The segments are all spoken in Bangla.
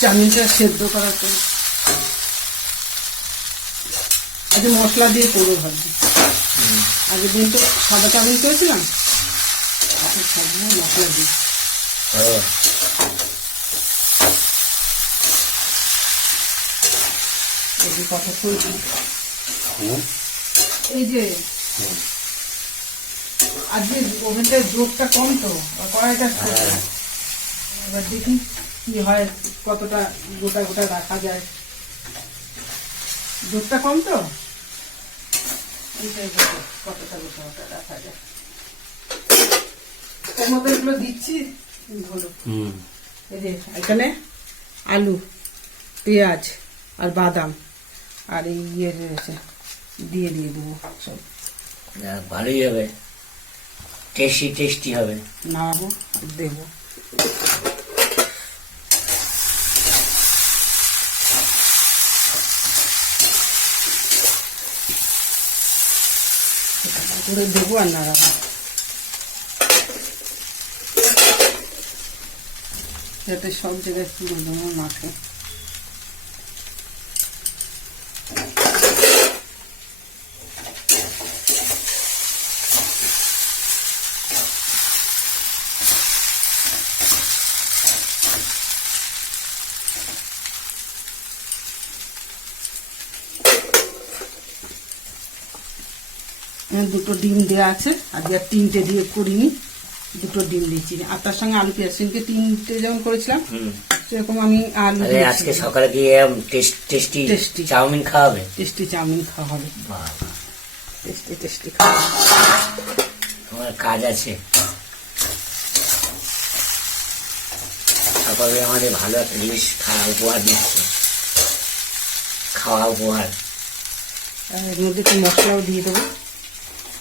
চাউমিনটা সেদ্ধ করার পর আজ মশলা দিয়ে করবো ভাবছি। আগের দিন তো সাদা চাউমিন করেছিলাম, এখন সাদা মশলা দিই। এই যে কথা করেছি, এই যে আজকে ওভেনটার জোরটা কম তো, কড়াইটা ছোট। এবার দেখি কি হয়, কতটা গোটা গোটা রাখা যায়। দুধটা কম তো, এইটাই কতটা গোটা গোটা রাখা যায়। ওর মধ্যে এগুলো দিচ্ছি হলো। এই যে এখানে আলু, পেঁয়াজ আর বাদাম আর এই ইয়ে রয়েছে, দিয়ে দেবো সব। ভালোই হবে, টেস্টি টেস্টি হবে। নামাবো আর দেবো। করে দেবো আর নাড়াবো, যাতে সব জায়গায় পুরো যেমন মাখে। দুটো ডিম দেওয়া আছে, আজকে আর তিনটে দিয়ে করিনি, দুটো ডিম দিচ্ছি। আর তার সঙ্গে আলু পেঁয়াজ, সেদিনকে তিনটে যেমন করেছিলাম সেরকম আমি আলু। আজকে সকালে গিয়ে টেস্টি টেস্টি চাউমিন খাওয়াবে, টেস্টি চাউমিন খাওয়া হবে। টেস্টি টেস্টি খাওয়া, তোমার কাজ আছে। সকালে আমাদের ভালো একটা জিনিস খাওয়া উপহার দিচ্ছে, খাওয়া উপহার। এর মধ্যে একটু মশলাও দিয়ে দেবো,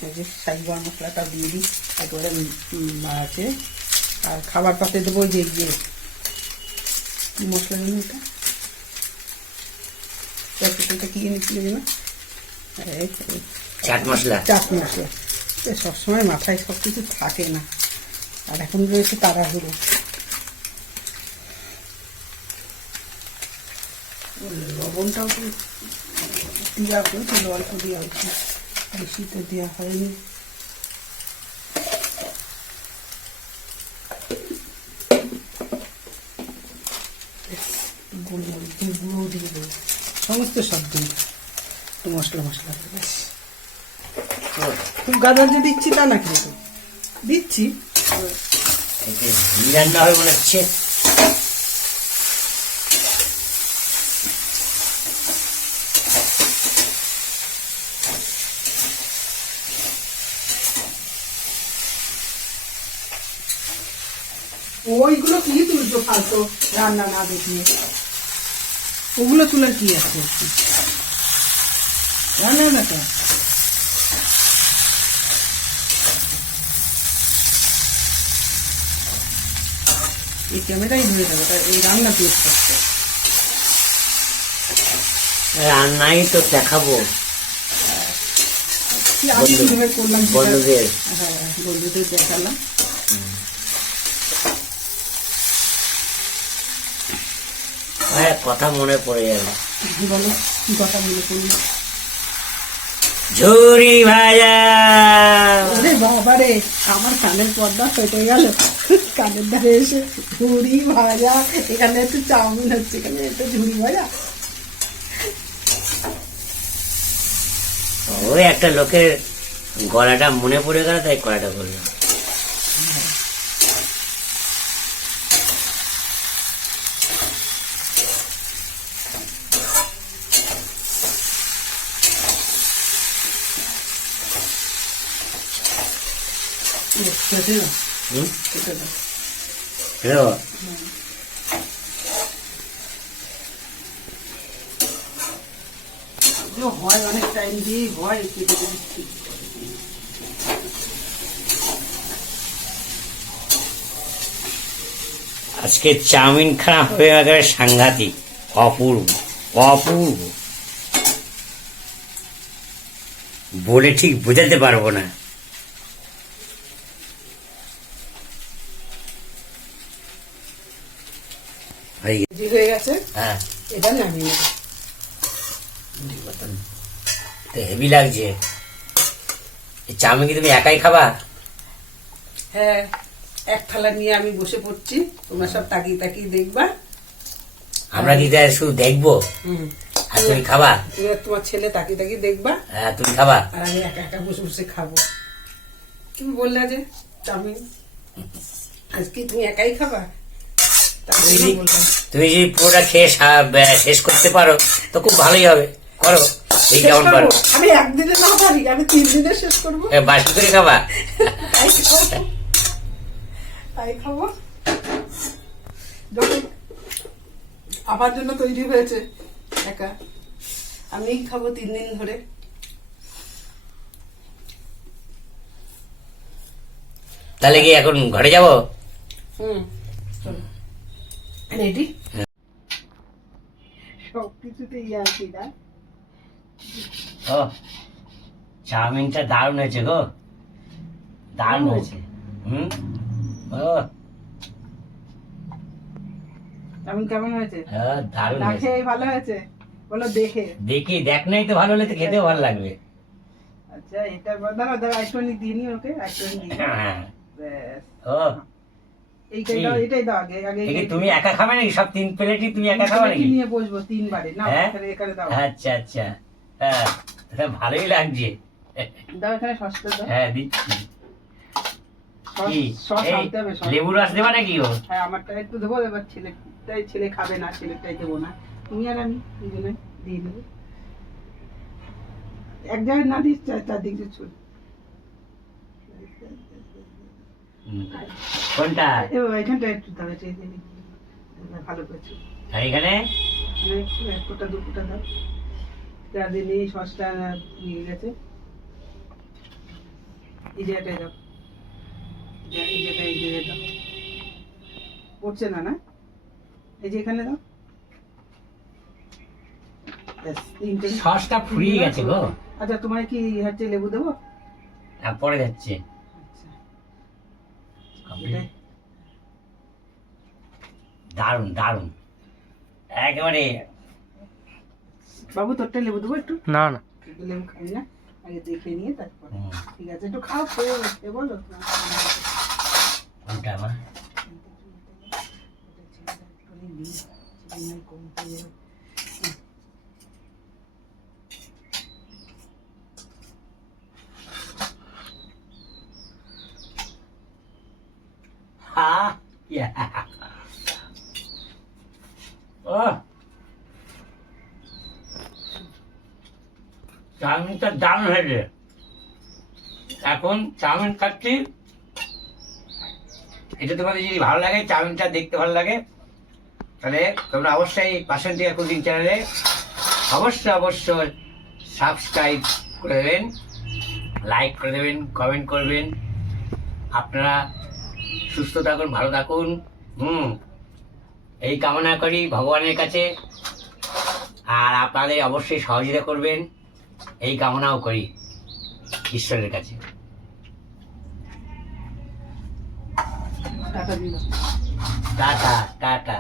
এই যে সাইবার মশলাটা দিয়ে দিই একবারে আছে। আর খাবার পাতে দেবো যে ইয়ে মশলা নিয়ে, এটা কি এনেছিল যেন, চাট মশলা। চাট মশলা সবসময় মাথায় সব কিছু থাকে না, আর এখন রয়েছে তাড়াহুড়ো। লবণটাও তো দেওয়া হয়েছিল, অল্প দেওয়া হয়েছে, বেশি তো দেওয়া হয়নি। গোলমরিচের গুঁড়ো দিয়ে দেবো, সমস্ত সব দিন একটু মশলা মশলা দেবো। খুব গাদা যে দিচ্ছি তা না, কিন্তু দিচ্ছি। রান্না হবে মনে হচ্ছে। ওইগুলো কি তুলছো ফালতো, রান্না না দেখিয়ে? ওগুলো তোলার কি আছে, রান্না না তো। এই ক্যামেরাই ধরে যাবে, এই রান্না পেস্ট করতে। রান্নাই তো দেখাবো আমি কিভাবে করলাম, বন্ধুদের। হ্যাঁ বন্ধুদের দেখালাম। কথা মনে পড়ে গেল। বলো কি কথা মনে পড়লো? ঝুরি ভাজা। আরে বাবা রে, আমার কানের পর্দা ফেটে গেল, কানের ধারে এসে ঝুড়ি ভাজা, এখানে একটু চাউমিন হচ্ছে, এখানে একটু ঝুড়ি ভাজা। ওই একটা লোকের গলাটা মনে পড়ে গেল, তাই কলাটা বললাম। হয় অনেক টাইম দিয়ে হয়, কেটে দিচ্ছি। আজকে চাউমিন খানা হবে একেবারে সাংঘাতিক, অপূর্ব অপূর্ব, বলে ঠিক বোঝাতে পারবো না। হয়ে গেছে। জি হয়ে গেছে, হ্যাঁ এটা নামিয়ে নেবো। তো হেভি লাগছে। এই চাউমিন কি তুমি একাই খাবা? হ্যাঁ, এক থালা নিয়ে আমি বসে পড়ছি, তোমরা সব তাকিয়ে তাকিয়ে দেখবা। আমরা কি তাই শুধু দেখবো হুম, আর তুমি খাবা? এবার তোমার ছেলে তাকিয়ে তাকিয়ে দেখবা, হ্যাঁ তুমি খাবা। আর আমি একা একা বসে বসে খাবো। তুমি বললে যে চাউমিন আজকে তুমি একাই খাবা, তার জন্য বললাম। তুমি যদি পুরোটা খেয়ে শেষ করতে পারো তো খুব ভালোই হবে, করো। এই শেষ কেমন করবো? পারো? আমি একদিনে না পারি, আমি 3 দিনে শেষ করবো। বাসি করে খাবা? তাই খাবো, তাই খাবো। যখন আমার জন্য তৈরি হয়েছে একা, আমি খাবো 3 দিন ধরে। তাহলে কি এখন ঘরে যাবো? হুম, রেডি। সব কিছুতে আছি না। ও চাউমিনটা দারুণ হয়েছে গো, দারুণ হয়েছে। হুম, ও চাউমিন কেমন হয়েছে? দারুণ না হয়েছে। খেয়ে ভালো হয়েছে? বলো দেখে। দেখি, দেখ নাই তো ভালো হলে তো খেতেও ভালো লাগবে। আচ্ছা, এটা দাঁড়া দাঁড়া, একটুখানি দিয়ে নি ওকে, একটুখানি দিয়ে নি। হ্যাঁ। ব্যাস, ও এইটাই দাও, এটাই দাও আগে আগে। দেখি তুমি একা খাবে নাকি? সব 3 প্লেটই তুমি একা খাবে নাকি? নিয়ে বসবো 3 বারে না, হ্যাঁ? এখানে দাও। আচ্ছা আচ্ছা, হ্যাঁ এটা ভালোই লাগছে। দাও এখানে সসটা দাও। হ্যাঁ দিচ্ছি। কি সস এই আনতে হবে, সস। লেবু রস দেবা নাকি ও? হ্যাঁ, আমারটা একটু দেবো, এবার ছেলে খাবে না, ছেলেটাই দেবো না, তুমি আর আমি দুজনে দিয়ে দেবো। এক জায়গায় না দিস, চারদিকে ছুট। হুম। কোনটা? এখানটা একটু দাও, ভালো করছি। আর এখানে একটু 1 ফোঁটা 2 ফোঁটা দাও, যাদের এই সসটা নিয়ে গেছে। এই জায়গাটায় দাও, এই জায়গায় দাও, পড়ছে না না, এই যে এখানে দাও। ব্যাস, 3টে। সসটা ফুরিয়ে গেছে গো। আচ্ছা, তোমায় কি হচ্ছে লেবু দেবো? আর পরে যাচ্ছে। আচ্ছা, এটাই। দারুণ দারুণ একেবারে। বাবু তোরটা লেবু দেবো একটু? না না, লেবু খাই না, আগে দেখে নিয়ে তারপর। হুম। ঠিক আছে, একটু খাও, খেয়ে খেয়ে বলো। কোনটা আমার? হ্যাঁ, ও চাউমিনটা দারুণ হয়েছে। এখন চাউমিন খাচ্ছি। এটা তোমাদের যদি ভালো লাগে, চাউমিনটা দেখতে ভালো লাগে, তাহলে তোমরা অবশ্যই পাশের দিকে কুকিং চ্যানেলে অবশ্যই সাবস্ক্রাইব করে দেবেন, লাইক করে দেবেন, কমেন্ট করবেন। আপনারা সুস্থ থাকুন, ভালো থাকুন। এই কামনা করি ভগবানের কাছে, আর আপনাদের অবশ্যই সহযোগিতা করবেন এই কামনাও করি ঈশ্বরের কাছে। টাটা দিবা। Tata tata.